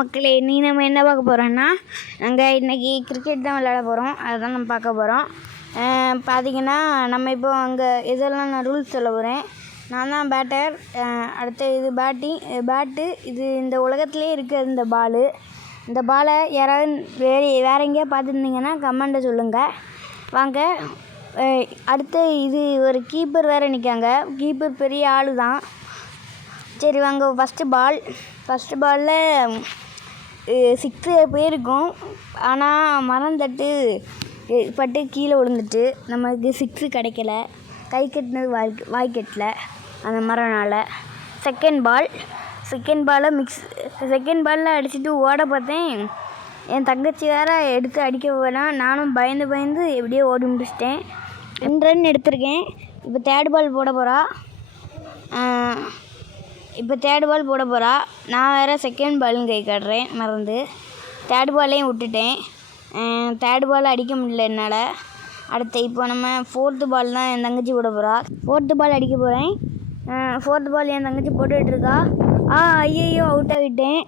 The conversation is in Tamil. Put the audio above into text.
மக்களே, நீ நம்ம என்ன பார்க்க போகிறோன்னா, நாங்கள் இன்றைக்கி கிரிக்கெட் தான் விளையாட போகிறோம். அதை தான் நம்ம பார்க்க போகிறோம். பார்த்திங்கன்னா நம்ம இப்போ அங்கே இதெல்லாம் நான் ரூல்ஸ் சொல்ல போகிறேன். நான் தான் பேட்டர். அடுத்து இது பேட்டு. இது இந்த உலகத்துலேயே இருக்கிற இந்த பாலு. இந்த பாலை யாராவது வேறு எங்கேயா பார்த்துருந்தீங்கன்னா கமெண்ட்டை சொல்லுங்கள். வாங்க. அடுத்து இது ஒரு கீப்பர் வேறு நிற்காங்க. கீப்பர் பெரிய ஆள் தான். சரி வாங்க. ஃபஸ்ட்டு பாலில் 6 போயிருக்கும். ஆனால் மரம் தட்டு பட்டு கீழே விழுந்துட்டு நமக்கு 6 கிடைக்கல. கை கட்டினது வாய் கட்டல அந்த மரனால். செகண்ட் பாலில் அடிச்சுட்டு ஓட பார்த்தேன். என் தங்கச்சி வேறு எடுத்து அடிக்க போனால் நானும் பயந்து எப்படியோ ஓடி முடிச்சிட்டேன். 2 ரன் எடுத்திருக்கேன். இப்போ தேர்ட் பால் போட போகிறா. நான் வேறு செகண்ட் பாலுன்னு கை காட்டுறேன் மறந்து. தேர்ட் பாலையும் விட்டுட்டேன். தேர்ட் பால் அடிக்க முடியல என்னால். அடுத்து இப்போ நம்ம 4th பால் தான் என் தங்கச்சி போட போகிறா. 4th பால் அடிக்க போகிறேன். 4th பால் என் தங்கச்சி போட்டுட்ருக்கா. ஐயோ அவுட் ஆகிட்டேன்.